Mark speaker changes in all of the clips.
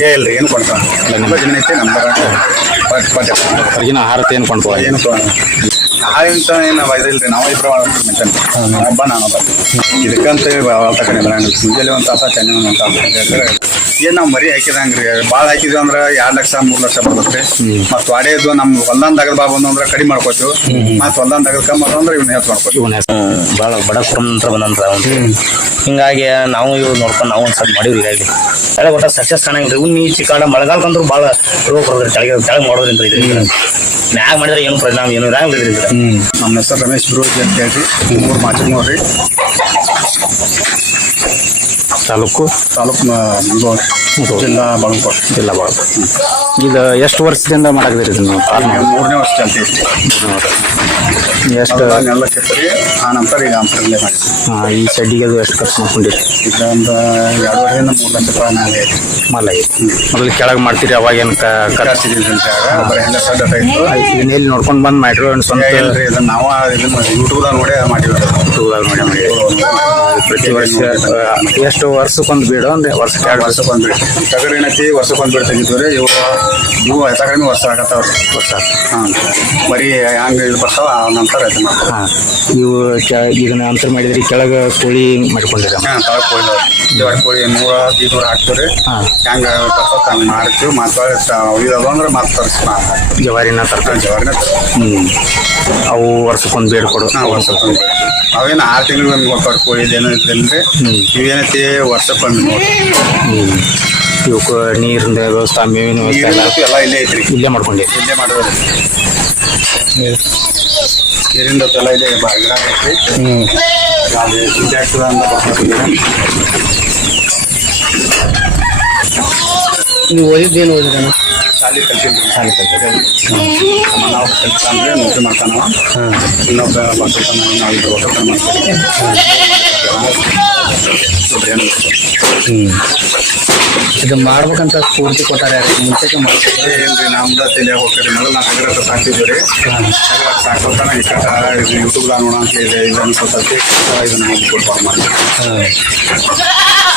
Speaker 1: ಏ ಏನು ಕೊಡ್ತಾವ ನಮ್ಮ
Speaker 2: ಹೊರಗಿನ ಆಹಾರತೆ ಏನು ಕೊಂಡ್ಕೋ
Speaker 1: ಏನು ಹಾಳಿಂತ ಏನು ಇದಿಲ್ರಿ ನಾವು ಇಬ್ಬರು ಮೆಂಟನ್ ಹಬ್ಬ ನಾನು ಹಬ್ಬ ಇದಕ್ಕಂತ ತಗೊಂಡಿಲ್ಲ ನಾನು. ಮುಂಜಾನೆ ಒಂದು ತಾಸ ಚೆನ್ನೈ ಒಂದು ತಾಸ. ಏನು ನಾವು ಮರಿ ಹಾಕಿದಂಗ್ರಿ ಭಾಳ ಹಾಕಿದ್ವಿ ಅಂದ್ರೆ ಎರಡ್ ಲಕ್ಷ ಮೂರ್ ಲಕ್ಷ ಬರುತ್ತೆ. ಮತ್ತು ವಾಡೆದು ನಮ್ ಹೊಲ್ದಾನ್ ತಗದ್ ಬಾ ಬಂದು ಅಂದ್ರೆ ಕಡಿಮೆ ಮಾಡ್ಕೋತೀವಿ. ಮತ್ತು ಹೊಲ್ದಾನ್ ತಗದ್ ಕಮ್ಮಿ ಬಂದು ಅಂದ್ರೆ ಇವ್ನ ಹೆಚ್ಚು ಮಾಡ್ಕೋತೀವಿ.
Speaker 3: ಭಾಳ ಬಡ ಕುಟುಂಬ ಬಂದಂತ ಹಿಂಗಾಗಿ ನಾವು ಇವ್ ನೋಡ್ಕೊಂಡು ನಾವು ಒಂದ್ಸಲ ಮಾಡಿವ್ರಿ ಹೇಳಿ ಎಲ್ಲ ಒಟ್ಟ ಸಕ್ಸಸ್ ಕಾಣಂಗಿಲ್ಲ ಇವ್ನು ಈ ಚಿಕ್ಕಾಡ ಮಳೆಗಾಲಕ್ಕಂದ್ರೂ ಭಾಳ ರೋಗ ಬರೋದ್ರಿ ಕೆಳಗೆ ಕೆಳಗೆ ಮಾಡೋದ್ರಿಂದ ಇದ್ರಿ ಮ್ಯಾಗ ಮಾಡಿದ್ರೆ ಏನು ಪರಿಣಾಮ ಏನು ಇರಂಗಿಲ್ಲ
Speaker 1: ನಮ್ಮ ಹೆಸರು ರಮೇಶ್ ಬ್ರೋಜಿ ಅಂತ ಹೇಳ್ರಿ. ಮೂರು ಮಾಚಿನೂರು ರೀ
Speaker 2: ತಾಲೂಕು?
Speaker 1: ತಾಲೂಕು ಜಿಲ್ಲಾ ಬಾಗಲಕೋಟೆ.
Speaker 2: ಜಿಲ್ಲಾ ಬಾಳ ಇದು ಎಷ್ಟು ವರ್ಷದಿಂದ ಇದನ್ನ? ನೀವು
Speaker 1: ಮೂರನೇ ವರ್ಷ ಅಂತ ಐತಿ
Speaker 2: ಎಷ್ಟು
Speaker 1: ಎಲ್ಲ ಕೆತ್ತರಿ ಆ ನಂತರ ಈಗ ಅಂತರಲ್ಲೇ ಮಾಡಿ.
Speaker 2: ಹಾ, ಈ ಸಡ್ಡಿಗೆ ಅದು ಎಷ್ಟು ಖರ್ಚು ಮಾಡ್ಕೊಂಡಿರಿ?
Speaker 1: ಈಗ ಒಂದು ಎರಡೂವರೆಯಿಂದ ಮೂರು ಲಕ್ಷ ರೂಪಾಯಿ ಮೇಲೆ ಐತಿ.
Speaker 2: ಮಲ್ಲ ಮೊದಲು ಕೆಳಗೆ ಮಾಡ್ತೀರಿ ಅವಾಗ ಏನು ಖರ್ಚು?
Speaker 1: ಬರೀ ಎಲ್ಲ ಸಡ್ಡ ಇತ್ತು.
Speaker 2: ಇದನ್ನ ಎಲ್ಲಿ ನೋಡ್ಕೊಂಡು ಬಂದು ಮಾಡಿರೋ ಏನು ಸ್ವಂತ
Speaker 1: ಇಲ್ರಿ ಇದನ್ನ ನಾವು ಇದನ್ನ ಯೂಟ್ಯೂಬ್ದಾಗ ನೋಡಿ ಮಾಡಿವಿ
Speaker 2: ಯೂಟ್ಯೂಬ್ದಾಗ ನೋಡಿ ಮಾಡಿ ಪ್ರತಿ ವರ್ಷ ಎಷ್ಟು ವರ್ಷಕ್ಕೊಂದು ಬೀಡು? ಅಂದ್ರೆ ವರ್ಷಕ್ಕೆ ಎರಡು ವರ್ಷ
Speaker 1: ವರ್ಷಕ್ಕೆ ಒಂದು ಬಿಡಿ. ಟಗರ್ ಏನೈತಿ ವರ್ಷಕ್ಕೆ ಒಂದು ಬಿಡಿ ತೆಗಿತೀವಿ ರೀ ಇವು ಇವು ಹೆಚ್ಚ ಕಡಿಮೆ ವರ್ಷ ಆಗತ್ತಾವ್ರಿ.
Speaker 2: ವರ್ಷ.
Speaker 1: ಹಾಂ ಬರೀ ಹಂಗೆ ಇದು ಬರ್ತಾವ ಆ ನಂತರ ಇದು ಮಾಡ್ತಾವ
Speaker 2: ಹಾಂ ಇವು ಕೆ ಇದನ್ನ ಅಂತರ ಮಾಡಿದ್ರಿ ಕೆಳಗೆ ಕೋಳಿ ಮಾಡ್ಕೊಂಡಿರ
Speaker 1: ಹಾಂ ತಳ ಕೋಳಿ ಜವಾರಿ ಕೋಳಿ ನೂರ ಐನೂರು ಹಾಕ್ತೀವಿ ರೀ
Speaker 2: ಹಾಂ.
Speaker 1: ಹೆಂಗೆ ಬರ್ತದೆ ಹಂಗೆ ಮಾಡ್ತೀವಿ. ಮತ್ತೆ ಉಳಿದದ ಅಂದ್ರೆ ಮತ್ತೆ ತರಿಸಿ
Speaker 2: ಜವಾರಿನ ತರ್ತಾರೆ
Speaker 1: ಜವಾರಿನ
Speaker 2: ಹ್ಞೂ ಅವು ವರ್ಷಕ್ಕೊಂದು ಬೇಡ ಕೊಡು.
Speaker 1: ನಾವು ವರ್ಷಕ್ಕೆ ಒಂದು ಅವೇನು ಆರು ತಿಂಗಳು ಒಂದು ಕೊಟ್ಟು ಕೋಳಿ ಇದೇನೋ ಇದ್ದಿಲ್ಲರಿ ಇವೇನೈತಿ ವರ್ಷಕ್ಕೊಂದು ನೋಡಿ
Speaker 2: ಹ್ಞೂ ಇವಕ್ಕೆ ನೀರಿನ ವ್ಯವಸ್ಥೆ ಮೇವಿನ ವ್ಯವಸ್ಥೆ ಎಲ್ಲ
Speaker 1: ಇಲ್ಲೇ ಐತ್ರಿ.
Speaker 2: ಇಲ್ಲೇ ಮಾಡ್ಕೊಂಡಿ
Speaker 1: ಇಲ್ಲೇ ಮಾಡೋದು ನೀರಿಂದ ತಲ ಇದೆ ಗಿಡ ಐತ್ರಿ ಅಲ್ಲಿ ಸಿಂಟ್ಯಾಕ್ಸ್ ಅಂತ.
Speaker 3: ನೀವು ಓದಿದ್ದೇನು ಓದಿದ್ದಾನೆ
Speaker 1: ಶಾಲೆ ಕಲ್ತಿದ್ವಿ ಶಾಲೆ ಕಲ್ತಿದ್ವಿ ನಾವು ನೌಕರಿ ಮಾಡ್ತಾನವ. ಇನ್ನೊಬ್ಬ ಬರ್ತಾನ ನಾವು ಇಬ್ಬರು
Speaker 3: ಇದು ಮಾಡ್ಬೇಕಂತ ಸ್ಫೂರ್ತಿ ಕೊಟ್ಟಾರೆ ಮುಂಚೆಗೆ ಮಾಡ್ತಾರೆ
Speaker 1: ಏನ್ರಿ ನಮ್ದ ತಲೆ ಹೋಗ್ತೀರಿ ಮೊದಲು ನಾವು ಟಗರ ಸಾಕ್ತಿದ್ವಿ ರೀ ಸಾಕೋತಾನ ಈ ಕಟ ಇದು ಯೂಟ್ಯೂಬ್ದಾಗ ನೋಡೋ ಅಂತ ಇದೆ ಇದು ಸ್ವಲ್ಪ ಇದನ್ನ ಮಾಡಿ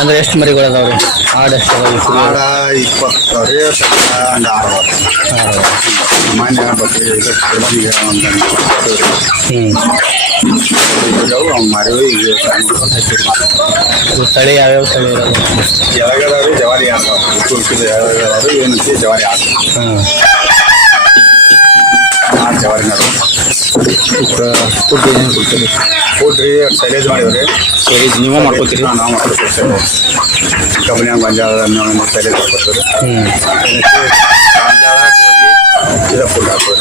Speaker 3: ಅಂದ್ರೆ ಎಷ್ಟು ಮರಿಗಳು ಅದಾವ್ರಿ ಆಡ ಎಷ್ಟು ಅದಾವ
Speaker 1: ಆಡ ಇಪ್ಪತ್ತು ರೀ ಹಂಗೆ ಆರು ಮಾನ್ಯ ಬಗ್ಗೆ ಇದು ಒಂದು ಇದಾವು ಈಗ
Speaker 3: ತಳಿ ಯಾವ್ಯಾವ ತಳಿ ಇದಾವೆ
Speaker 1: ಯಾವಾಗದಾವ್ರಿ ಜವಾರಿ ಉಳ್ಕಿದ ಯಾವಾಗದಾವ್ರಿ ಏನಂತಿ ಜವಾರಿ ಆಡ್ತಾವ ಆ ಜವಾರಿ
Speaker 2: ಫುಡ್ ಏನು ಕೊಡ್ತೀರಿ?
Speaker 1: ರೀ ಸೈಲೇಜ್ ಮಾಡಿವ್ರಿ.
Speaker 2: ಸೈಲೇಜ್ ನೀವು ಮಾಡ್ಕೊತೀರಿ?
Speaker 1: ಹಾಂ ನಾವು ಮಾಡ್ಕೊಡ್ತೀವಿ ಕಬ್ಬನ್ಯಾಗ ಗೊಂಜಾಳ ಸೈಲೇಜ್ ಮಾಡ್ಕೊತೀವಿ ಹಾಕ್ತೀವಿ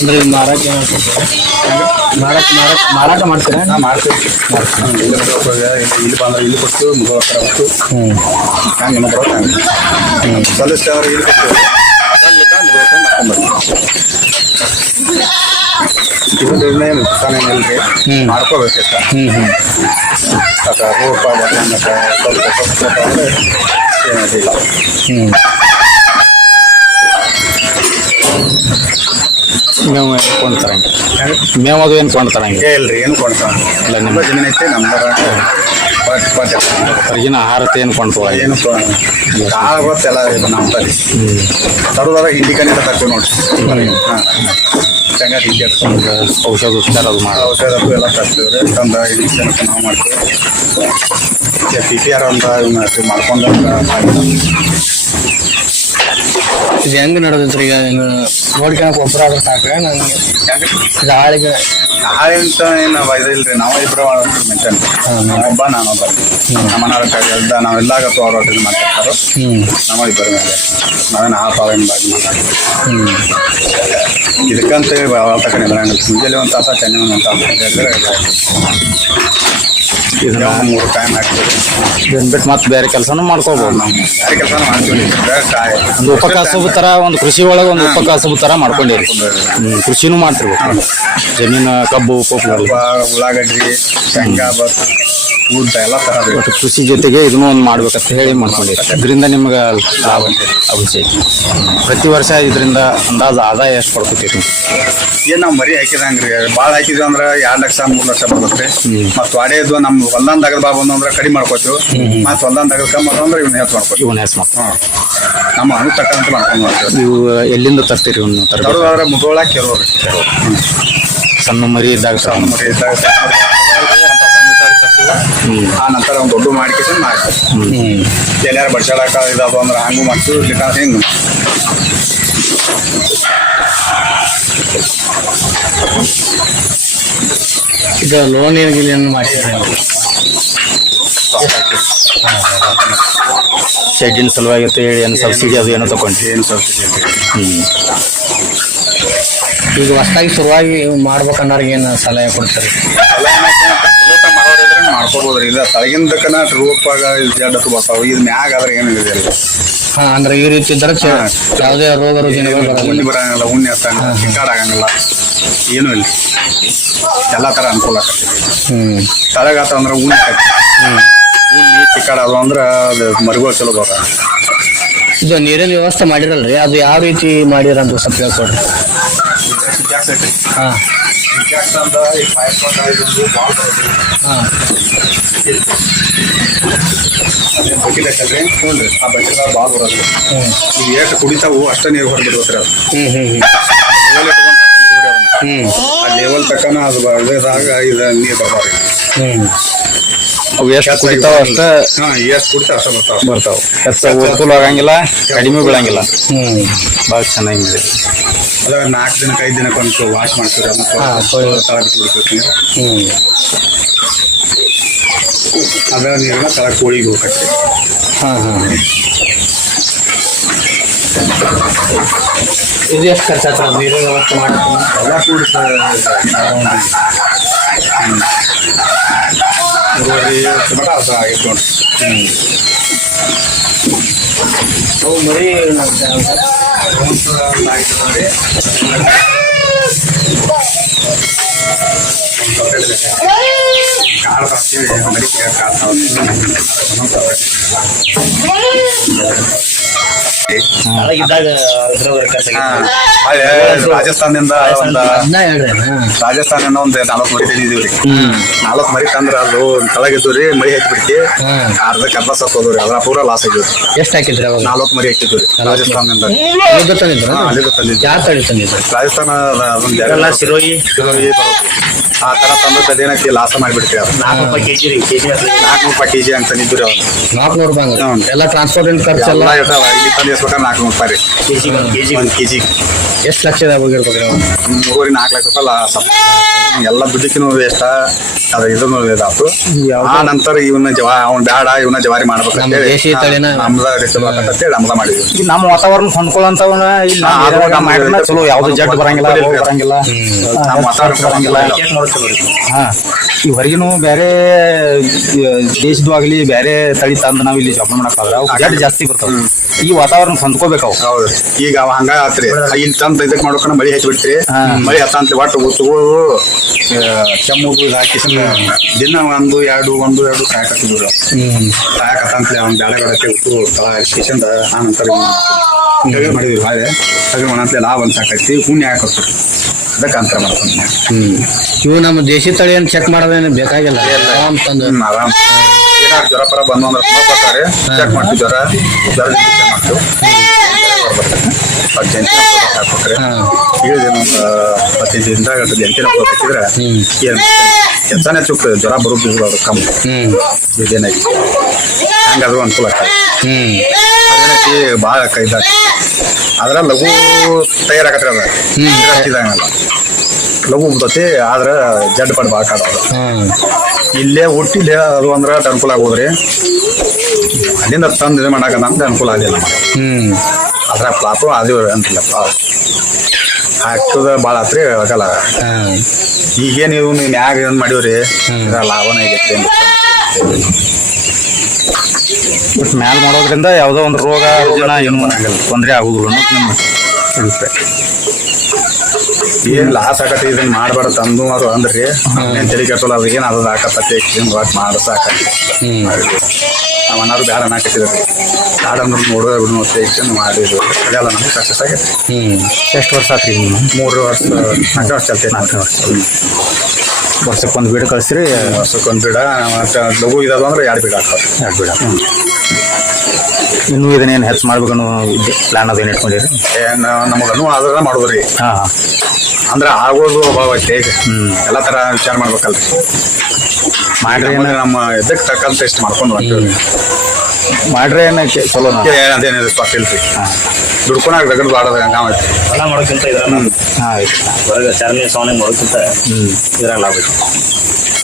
Speaker 3: ಅಂದ್ರೆ ಮಾರಾಟ ಮಾರಾಟ ಮಾರಾಟ ಮಾರಾಟ ಮಾಡ್ತೀರಾ?
Speaker 1: ನಾ ಮಾಡ್ತೀವಿ. ಇಲ್ಲಿ ಬಂದ್ರೆ ಇಲ್ಲಿ ಕೊಡ್ತೀವಿ ಮುಗ ಹತ್ರ ಹೊತ್ತು ಹಂಗೆ ಸಲ್ಲಿಸ್ತೆ ಅಂದ್ರೆ ಇಲ್ಲಿ ಏನು ನುಕ್ಸಾನ ಏನಿಲ್ರಿ ಮಾಡ್ಕೋಬೇಕು ರೂಪ ಸ್ವಲ್ಪ ಸ್ವಲ್ಪ ಅಂದ್ರೆ ಏನಿಲ್ಲ
Speaker 2: ಮೇವು ಏನು ಕೊಂಡ್ತಾರಂಗೆ ಮೇವು ಅದು ಏನು ಕೊಂಡ್ತಾರಂಗೆ
Speaker 1: ಏ ಇಲ್ರಿ ಏನು ಕೊಡ್ತಾವ
Speaker 2: ಇಲ್ಲ ನಿಮ್ಮ
Speaker 1: ಜಮೀನು ಐತಿ ನಮ್ದರ
Speaker 2: ಹೊರಗಿನ ಆಹಾರತೆ ಏನು ಕೊಂಡ್ಕೋ
Speaker 1: ಏನು ಕಾಳ ಗೊತ್ತೆಲ್ಲ ನಮ್ಮ ತಲೆ ತರೋದಾರ ಹಿಂಡಿ ಕನಿತ ತರ್ತೀವಿ ನೋಡಿ ಹಾಂ ಹಿಂಡಿ ಹಚ್ಕೊಂಡು
Speaker 2: ಔಷಧ ಉಪಚಾರ ಅದು ಮಾಡಿ
Speaker 1: ಔಷಧ ಎಲ್ಲ ತರ್ತೀವಿ ರೀ ತಂದ ಇಂಜೆಕ್ಷನ್ ನಾವು ಮಾಡ್ತೀವಿ. ಪಿ ಪಿ ಆರ್ ಅಂತ ಇವ್ನ ಮಾಡ್ತೀವಿ ಮಾಡ್ಕೊಂಡು
Speaker 3: ಇದು ಹೆಂಗ್ ನಡೆದೈತ್ರಿ ಈಗ ನೋಡ್ಕೊಳಕ್ ಒಬ್ಬರ ಆದ್ರೆ ಸಾಕ್ರೆ ನಂಗೆ ಇದು ಆಳಿಗೆ
Speaker 1: ಹಾಳಿಂತ ಏನು ಇದಿಲ್ರಿ ನಾವು ಇಬ್ಬರು ಮೆಂಟನ್ ಒಬ್ಬ ನಾನೊಬ್ಬ ನಮ್ಮನಾರ ಎಲ್ಲ ನಾವೆಲ್ಲಾಗ ಅವ್ರ ಒಟ್ಟಿಗೆ ಮಾತಾಡ್ತಾರೋ ನಮ್ಮ ಇಬ್ಬರ ಮೇಲೆ ನಾವೇನು ಆ ಪಾಳಿನ ಬಾಗಿ ಮಾತಾಡ್ತೀವಿ ಇದಕ್ಕಂತ ತಗೊಂಡಿಲ್ಲ ಮುಂಜಾನೆ ಒಂದು ತಾಸ ಚೆನ್ನೈ ಒಂದು ತಾಸ
Speaker 2: ಇದನ್ನ
Speaker 1: ಮೂರು ಟೈಮ್ ಹಾಕ್ತೀವಿ
Speaker 2: ಇದನ್ನ ಬಿಟ್ಟು ಮತ್ತೆ ಬೇರೆ ಕೆಲಸನೂ ಮಾಡ್ಕೋಬಹುದು
Speaker 1: ನಾವು ಯಾರ ಕೆಲಸ ಮಾಡ್ತೀವಿ. ಕಾಯಿ
Speaker 2: ಒಂದು ಉಪಕಸಬು ಥರ ಒಂದು ಕೃಷಿ ಒಳಗೆ ಒಂದು ಉಪಕಸಬು ತರ ಮಾಡ್ಕೊಂಡಿರಿ. ಹ್ಮ್, ಕೃಷಿನೂ ಮಾಡ್ತಿರ್ಬೇಕು. ಜಮೀನು ಕಬ್ಬು
Speaker 1: ಸ್ವಲ್ಪ ಉಳ್ಳಾಗಡ್ಡಿ ಶೇಂಗಾ ಬತ್ ಉದ್ದ ಎಲ್ಲ
Speaker 2: ಒಟ್ಟು ಕೃಷಿ ಜೊತೆಗೆ ಇದನ್ನು ಒಂದು ಮಾಡ್ಬೇಕಂತ ಹೇಳಿ ಮಾಡ್ಕೊಂಡಿರಿ ಇದರಿಂದ ನಿಮ್ಗೆ ಲಾಭ ಅಭಿಷೇಕ್ ಪ್ರತಿ ವರ್ಷ ಇದರಿಂದ ಅಂದಾಜು ಆದಾಯ ಎಷ್ಟು ಪಡ್ಕೊತೀರಿ
Speaker 1: ಏನ್ ನಾವು ಮರಿ ಹಾಕಿದಂಗ್ರಿ ಬಾಳ ಹಾಕಿದ್ವಿ ಅಂದ್ರೆ ಎರಡು ಲಕ್ಷ ಮೂರು ಲಕ್ಷ ಬರುತ್ತೆ. ಮತ್ತು ಹೊಡೆಯದು ನಮ್ ಹೊಲ್ದಾನ್ ದಗದ ಬಾ ಬಂದು ಅಂದ್ರ ಕಡಿಮೆ ಮಾಡ್ಕೋತೀವಿ. ಮತ್ತು ಹೊಲ್ದಾನ್ ದಗದ ಕಮ್ಮಿ ಅಂದ್ರೆ ಇವ್ನ ಹೆಚ್ಚು ಮಾಡ್ಕೋತೀವಿ.
Speaker 2: ಇವನ್ನ ಹೆಸರು
Speaker 1: ಹಾ ನಮ್ಮ ಅನು ತಕ್ಕಂತ ಮಾಡ್ಕೊಂಡು ಮಾಡ್ತೀವಿ.
Speaker 2: ನೀವು ಎಲ್ಲಿಂದ ತರ್ತೀರಿ ಇವನ್ನ
Speaker 1: ತರೋದಾದ್ರೆ ಮುಗೋಳ ಕೆರೋರು.
Speaker 2: ಸಣ್ಣ ಮರಿ ಇದ್ದಾಗ
Speaker 1: ಸಣ್ಣ ಮರಿ ಇದ್ದಾಗ ಸಣ್ಣ ಮರಿ ಅಂತ ಸಣ್ಣ ಇದ್ದಾಗ ತರ್ತೀವಿ. ಆ ನಂತರ ಒಂದು ದೊಡ್ಡ ಮಾಡಿಕೇಶನ್ ಮಾಡ್ತೀವಿ ಎಲ್ಲಾರು ಬಡ್ಸಾಡಕ ಇದಾವ ಅಂದ್ರೆ ಹಂಗೂ ಮಾಡ್ತೀವಿ ಇರ್ಲಿಕ್ಕ ಹೆಂಗ್.
Speaker 3: ಇದು ಲೋನ್ ಏನು ಮಾಡಿದ್ರೆ
Speaker 2: ಶೆಡ್ಡಿನ ಸಲುವಾಗಿ ಅಂತ ಹೇಳಿ ಏನು ಸಬ್ಸಿಡಿ ಅದು ಏನೋ ತಗೊಂಡ್ರಿ.
Speaker 1: ಏನು ಸಬ್ಸಿಡಿ
Speaker 2: ಹ್ಞೂ
Speaker 3: ಈಗ ಹೊಸದಾಗಿ ಶುರುವಾಗಿ ಮಾಡ್ಬೇಕನ್ನೋರಿಗೆ ಏನು ಸಲಹೆ ಕೊಡ್ತಾರೆ?
Speaker 1: ಮಾಡ್ಕೋಬೋದ್ರಿ ಇಲ್ಲ ತಳಗಿಂದಕ್ಕನ ರೂಪಾಗ ಜಡ್ ಬರ್ತಾವ. ಇದು ಮ್ಯಾಗ ಆದ್ರೆ ಏನು ಇದಿಲ್ಲ
Speaker 3: ಹಾ ಅಂದ್ರೆ ಈ ರೀತಿ ಇದ್ರೆ ಚ- ಯಾವುದೇ ರೋಗ ರುಜಿನಗಳು
Speaker 1: ಉಣ್ಣಿ ಬರಂಗಿಲ್ಲ ಉಣ್ಣಿ ಹತ್ತಂಗಿಲ್ಲ ಚಿಕ್ಕಾಡ್ ಆಗಂಗಿಲ್ಲ ಏನೂ ಇಲ್ಲ. ಎಲ್ಲ ತರ ಅನುಕೂಲ ಆಕತಿ
Speaker 3: ಹ್ಮ್.
Speaker 1: ತಳಗಾತ ಅಂದ್ರೆ ಉಣ್ಣಿ ಆಕತಿ ಉಣ್ಣಿ ಚಿಕ್ಕಾಡ್ ಅದು ಅಂದ್ರೆ ಅದು ಮರಿಗಳು ಚಲೋ ಬರ
Speaker 3: ಇದು ನೀರಿನ ವ್ಯವಸ್ಥೆ ಮಾಡಿರಲ್ರಿ? ಅದು ಯಾವ ರೀತಿ ಮಾಡಿರಂತ ಸ್ವಲ್ಪ ಹೇಳ್ಕೊಡ್ರಿ. ಹಾ. ಹಾ
Speaker 1: ಬಕೆಟ್ ಹಾಕಲ್ರಿ ಹ್ಞೂ ರೀ ಆ ಬಕೆಟ್ ಭಾಳ ಬರೋದು ನೀವು ಎಷ್ಟು ಕುಡಿತಾವು ಅಷ್ಟೇ ನೀರು ಹೊರಬಿಡ್ಬೇಕ್ರಿ ಅದು
Speaker 3: ಹ್ಮ್. ಹ್ಮ್.
Speaker 1: ಹ್ಞೂ ಹಾಕೊಂಡ್ಬಿಡ್ರಿ
Speaker 3: ಹ್ಮ್
Speaker 1: ಆ ಲೆವೆಲ್ ತಕ್ಕನ ಅದು ಇದಾಗ ಇದು ನೀರು ಬರ್ತಾವ್ರಿ
Speaker 3: ಹ್ಮ್.
Speaker 2: ಅವು ಎಷ್ಟು ಕುಡಿತಾವ ಅಷ್ಟ
Speaker 1: ಹಾ ಎಷ್ಟು ಕುಡಿತಾ ಅಷ್ಟ ಬರ್ತಾವ.
Speaker 2: ಬರ್ತಾವ. ಹೆಚ್ಚು ಆಗಂಗಿಲ್ಲ ಕಡಿಮೆ ಬೀಳಂಗಿಲ್ಲ.
Speaker 3: ಹ್ಮ್.
Speaker 2: ಭಾಳ ಚೆನ್ನಾಗಿದೆ
Speaker 1: ಅದಾಗ ನಾಲ್ಕು ದಿನಕ್ಕೆ ಐದು ದಿನಕ್ಕೆ ಒಂದು ವಾಶ್ ಮಾಡ್ತೀರ
Speaker 3: ಹ್ಮ್.
Speaker 1: ಅದ ನೀರನ್ನ ತಳ ಕೋಳಿಗೆ ಹೋಗತ್ತೆ.
Speaker 3: ಹಾ ಹಾ ಇದು ಎಷ್ಟು ಖರ್ಚಾಗ್ತದೆ ನೀರಿನ ವ್ಯವಸ್ಥೆ ಮಾಡ್ತೀನಿ
Speaker 1: ಎಲ್ಲ ಕೂಡಿ ಮಟ ಅದು ಆಗಿತ್ತು ನೋಡ್ರಿ
Speaker 3: ಅವು ಮರಿ
Speaker 1: ಕಾಳು ಬರ್ತೀವಿ ಮರಿ ಕಾಳು
Speaker 3: ಇದ್ದಾಗ
Speaker 1: ರಾಜಸ್ಥಾನದಿಂದ ರಾಜಸ್ಥಾನದಿಂದ ಒಂದು ನಾಲ್ಕು ಮರಿ ತಂದಿದೀವಿ ರೀ.
Speaker 3: ಹ್ಮ್.
Speaker 1: ನಾಲ್ಕು ಮರಿ ತಂದ್ರ ಅದು ತಳಗಿದ್ದು ರೀ ಮರಿ ಅರ್ಧ ಅರ್ಧ ಸತ್ತೋದ್ರಿ ಅದ್ರ ಪೂರ ಲಾಸ್ ಆಗಿದ್ವಿ
Speaker 3: ಎಷ್ಟು ಹಾಕಿದ್ರಿ ಅವಾಗ?
Speaker 1: ನಾಲ್ಕು ಮರಿ ಹಾಕಿದ್ರಿ ರಾಜಸ್ಥಾನದಿಂದ.
Speaker 3: ಅಲ್ಲಿಂದ ತಂದಿದ್ರ?
Speaker 1: ರಾಜಸ್ಥಾನ
Speaker 3: ಸಿರೋಯಿ
Speaker 1: ಸಿರೋಯಿ. ಆ ತರ ತಂದು ಅದೇನಕ್ಕೆ ಲಾಸ ಮಾಡಿಬಿಡ್ತೀವಿ ಅದು
Speaker 3: ನಾಲ್ಕು ರೂಪಾಯಿ ಕೆಜಿ ರೀ ಕೆಜಿ
Speaker 1: ನಾಲ್ಕು ರೂಪಾಯಿ ಕೆಜಿ ಅಂತ
Speaker 3: ನಾಲ್ಕುನೂರು ರೂಪಾಯಿ. ಎಲ್ಲ ಟ್ರಾನ್ಸ್ಪೋರ್ಟ್ ಖರ್ಚು ಎಲ್ಲ
Speaker 1: ಎಲ್ಲ ಇರ್ತಾವ ಇಲ್ಲಿ ತಂದು ಎಸ್ಬೇಕಾದ್ರೆ ನಾಲ್ಕು ರೂಪಾಯಿ ರೀ.
Speaker 3: ಕೆಜಿ ಒಂದು ಕೆಜಿ
Speaker 1: ಒಂದು ಕೆಜಿ
Speaker 3: ಎಷ್ಟು ಲಕ್ಷದ
Speaker 1: ಮೂರುವರೆ ನಾಲ್ಕು ಲಕ್ಷ ರೂಪಾಯಿ ಲಾಸ್ ಎಲ್ಲ ದುಡ್ಡಕ್ಕಿನೂ ವೇಸ್ಟ್ ಅದ್ರ ಇದನ್ನು ಇದಾತು ಆ ನಂತರ ಇವನ್ನ ಜವಾ ಅವ್ನ ಬೇಡ ಇವನ್ನ ಜವಾರಿ ಮಾಡ್ಬೇಕು
Speaker 3: ನಮ್ಮ ದೇಶಿ ತಳಿನ
Speaker 1: ನಮ್ದ ಚಲೋ ಹೇಳಿ ನಮ್ದ ಮಾಡಿದ್ವಿ.
Speaker 2: ಈಗ ನಮ್ಮ ವಾತಾವರಣ ಹೊಂದ್ಕೊಳ್ಳೋಂಥವನ್ನ ಇಲ್ಲಿ
Speaker 1: ಹಾ, ಅದು ನಮ್ಮ
Speaker 2: ಮಾಡಿದ್ರೆ ಚಲೋ ಯಾವ್ದು ಜಡ್ ಬರಂಗಿಲ್ಲ ರೋಗ ಬರಂಗಿಲ್ಲ.
Speaker 1: ನಮ್ಮ ವಾತಾವರಣ ಬರಂಗಿಲ್ಲ.
Speaker 2: ಹಾ. ಈ ಹೊರಗಿನೂ ಬೇರೆ ದೇಶದ್ದು ಆಗಲಿ ಬೇರೆ ತಳಿ ತಂದು ನಾವು ಇಲ್ಲಿ ಜೋಪಾನ ಮಾಡಕ್ಕಾದ್ರೆ ಅವು ಜಡ್ ಜಾಸ್ತಿ ಬರ್ತಾವ. ಈ ವಾತಾವರಣ ಹೊಂದ್ಕೋಬೇಕು ಅವು
Speaker 1: ಹೌದು. ಈಗ ಅವ ಹಂಗ ಆತ್ರಿ. ಇಲ್ಲಿ ತಂತ ಇದಕ್ ಮಾಡ್ಕೊಂಡು ಮಳಿ ಹಚ್ಚಿ ಬಿಡ್ತೀರಿ. ಮಳಿ ಹತ್ತಂತ ಒಟ್ಟು ಉತ್ತುಗಳು ಕೆಮ್ಮು ಹಾಕಿ ದಿನ ಒಂದು ಎರಡು ಒಂದು ಎರಡು ಕಾಯಕತ್ತಿದ್ರು ಕಾಯಕತ್ತಂತಲೇ ಅವ್ನ ಬೇಳೆ ಗಡಕ್ಕೆ ಉತ್ತು ತಳ ಕಿಶಂದ ಆ ನಂತರ ಹಿಂಗಾಗಿ ಮಾಡಿದ್ವಿ. ಹಾಗೆ ಹಾಗೆ ಒಂದಂತಲೇ ಲಾಭ ಅಂತ ಸಾಕೈತಿ ಪುಣ್ಯ ಹಾಕತ್ತು ಅದಕ್ಕೆ ಅಂತ ಮಾಡ್ತಾನೆ
Speaker 3: ಹ್ಮ್. ಇವು ನಮ್ಮ ದೇಶಿ ಏನ್ ಚೆಕ್ ಮಾಡೋದೇನು ಬೇಕಾಗಿಲ್ಲ? ಆರಾಮ್ ತಂದು.
Speaker 1: ಹ್ಮ್ ಆರಾಮ್. ಏನಾದ್ರು ಜ್ವರ ಪರ ಬಂದು ಅಂದ್ರೆ ತುಂಬ ಬರ್ತಾರೆ ಚೆಕ್ ಮಾಡ್ತೀವಿ ಜ್ವರ. ಜ್ವರ ಚೆಕ್ ಮಾಡ್ತೀವಿ. ಹಾಕ್ಬಿಟ್ರೆ ದಿನದಾಗ ಹಾಕಿದ್ರೆ
Speaker 3: ಹ್ಮ್.
Speaker 1: ಏನು ಜ್ವರ ಬರೋದು ಅದು ಕಮ್ಮಿ.
Speaker 3: ಹ್ಮ್.
Speaker 1: ಇದೇನಾಗಿ ಅನುಕೂಲ ಆಗ್ತದೆ.
Speaker 3: ಹ್ಮ್.
Speaker 1: ಭಾಳ ಕೈದಾಗ ಅದ್ರ ಲಘು ತಯಾರಾಗತ್ತೆ ಅದ. ಇದಂಗಲ್ಲ ಲಘು ಉಂಟತಿ ಆದ್ರೆ ಜಡ್ ಪಡ್ ಭಾಳ
Speaker 3: ಹ್ಮ್
Speaker 1: ಇಲ್ಲೇ ಹುಟ್ಟಿಲ್ಲೇ ಅದು ಅಂದ್ರೆ ಅಷ್ಟ್ ಅನುಕೂಲ ಆಗೋದ್ರಿ. ಅಲ್ಲಿಂದ ತಂದು ಇದು ಮಾಡಾಕದ ಅಂತ ಅನುಕೂಲ ಆಗಿಲ್ಲ
Speaker 3: ಹ್ಮ್
Speaker 1: ಅದ್ರ ಫ್ಲಾಪು ಅದು ಅಂತಿಲ್ಲಪ್ಪ ಹಾಕೋದ ಭಾಳ ಆತ್ರಿ ಹೇಳಕಲ್ಲ
Speaker 3: ಈಗೇನು
Speaker 1: ಈಗೇನು ನೀವು ಮ್ಯಾಗ ಏನ್ ಮಾಡಿವ್ರಿ ಲಾಭನ ಇದೆ
Speaker 2: ಬಟ್ ಮ್ಯಾಲ ಮಾಡೋದ್ರಿಂದ ಯಾವುದೋ ಒಂದು ರೋಗ ಏನು ತೊಂದರೆ ಆಗುದಿಲ್ಲ ಅನ್ನೋದು ಅಭಿಪ್ರಾಯ.
Speaker 1: ಏನ್ ಲಾಸ್ ಆಗತ್ತೆ ಇದನ್ನ ಮಾಡ್ಬಾರ್ದು ತಂದು ಅದು ಅಂದ್ರಿ ಏನ್ ತಲೆ ಕೆಟ್ಟಲ್ಲ ಅದು ಏನ್ ಅದ ಹಾಕತ್ತೆ ಏನ್ ವಾಟ್ ಮಾಡ ಅವನಾದ್ರು ಅವನಾರು ಬ್ಯಾಡ ಅನ್ನಕತ್ತಿದ್ರಿ ಬ್ಯಾಡ ಅಂದ್ರೆ ನೋಡೋ ಬಿಡು ಮತ್ತೆ ಎಕ್ಸ್ಚೇಂಜ್ ಮಾಡಿದ್ರು ಅದೆಲ್ಲ ನಮ್ಗೆ ಸಕ್ಸಸ್ ಆಗೈತೆ.
Speaker 2: ಹ್ಮ್. ಎಷ್ಟು ವರ್ಷ ಆತ್ರಿ ನಿಮ್ಮ
Speaker 1: ಮೂರು ವರ್ಷ ನಾಲ್ಕು ವರ್ಷ ಚಲ್ತೈತೆ
Speaker 2: ನಾಲ್ಕು ವರ್ಷ. ವರ್ಷಕ್ಕೆ ಒಂದು ಬೀಡ ಕಳಿಸ್ರಿ.
Speaker 1: ವರ್ಷಕ್ಕೊಂದು ಬೀಡ ಮತ್ತೆ ಲಘು ಇದಾದ ಅಂದ್ರೆ ಎರಡು ಬೀಡ ಹಾಕ್ತಾರೆ
Speaker 2: ಎರಡು ಬೀಡ ಇನ್ನೂ ಇದನ್ನೇನು ಹೆಚ್ಚು ಮಾಡ್ಬೇಕನ್ನೋ ಪ್ಲಾನ್ ಅದೇನು ಇಟ್ಕೊಂಡಿರಿ?
Speaker 1: ಏನು ನಮಗನ್ನು ಆದ್ರ ಮಾಡೋದ್ರಿ.
Speaker 2: ಹಾಂ.
Speaker 1: ಅಂದ್ರೆ ಆಗೋದು ಅಭಾವ ಐತೆ ಈಗ.
Speaker 2: ಹ್ಮ್.
Speaker 1: ಎಲ್ಲ ತರ ವಿಚಾರ ಮಾಡ್ಬೇಕಲ್ರಿ.
Speaker 2: ಮಾಡ್ರಿ
Speaker 1: ನಮ್ಮ ಇದಕ್ಕೆ ತಕ್ಕಂತ ಇಷ್ಟು ಮಾಡ್ಕೊಂಡು ಹೊಂಟೀವಿ
Speaker 2: ಮಾಡ್ರಿ ಏನ ಚಲೋ
Speaker 1: ಅದೇನಿದೆ ತಪ್ಪಿಲ್ರಿ
Speaker 2: ಹಾಂ.
Speaker 1: ದುಡ್ಕೊಳಕ್ ರಗಡ್ ಬಾಡದ ನಾವು ಐತಿ
Speaker 3: ಎಲ್ಲ ಮಾಡೋಕ್ಕಿಂತ
Speaker 2: ಆಯ್ತು.
Speaker 3: ಹೊರಗೆ ಚರ್ಮಿ ಸೋನೆ ಮಾಡೋಕ್ಕಿಂತ
Speaker 2: ಹ್ಞೂ
Speaker 3: ಇದ್ರಾಗ ಲಾಭ ಐತಿ.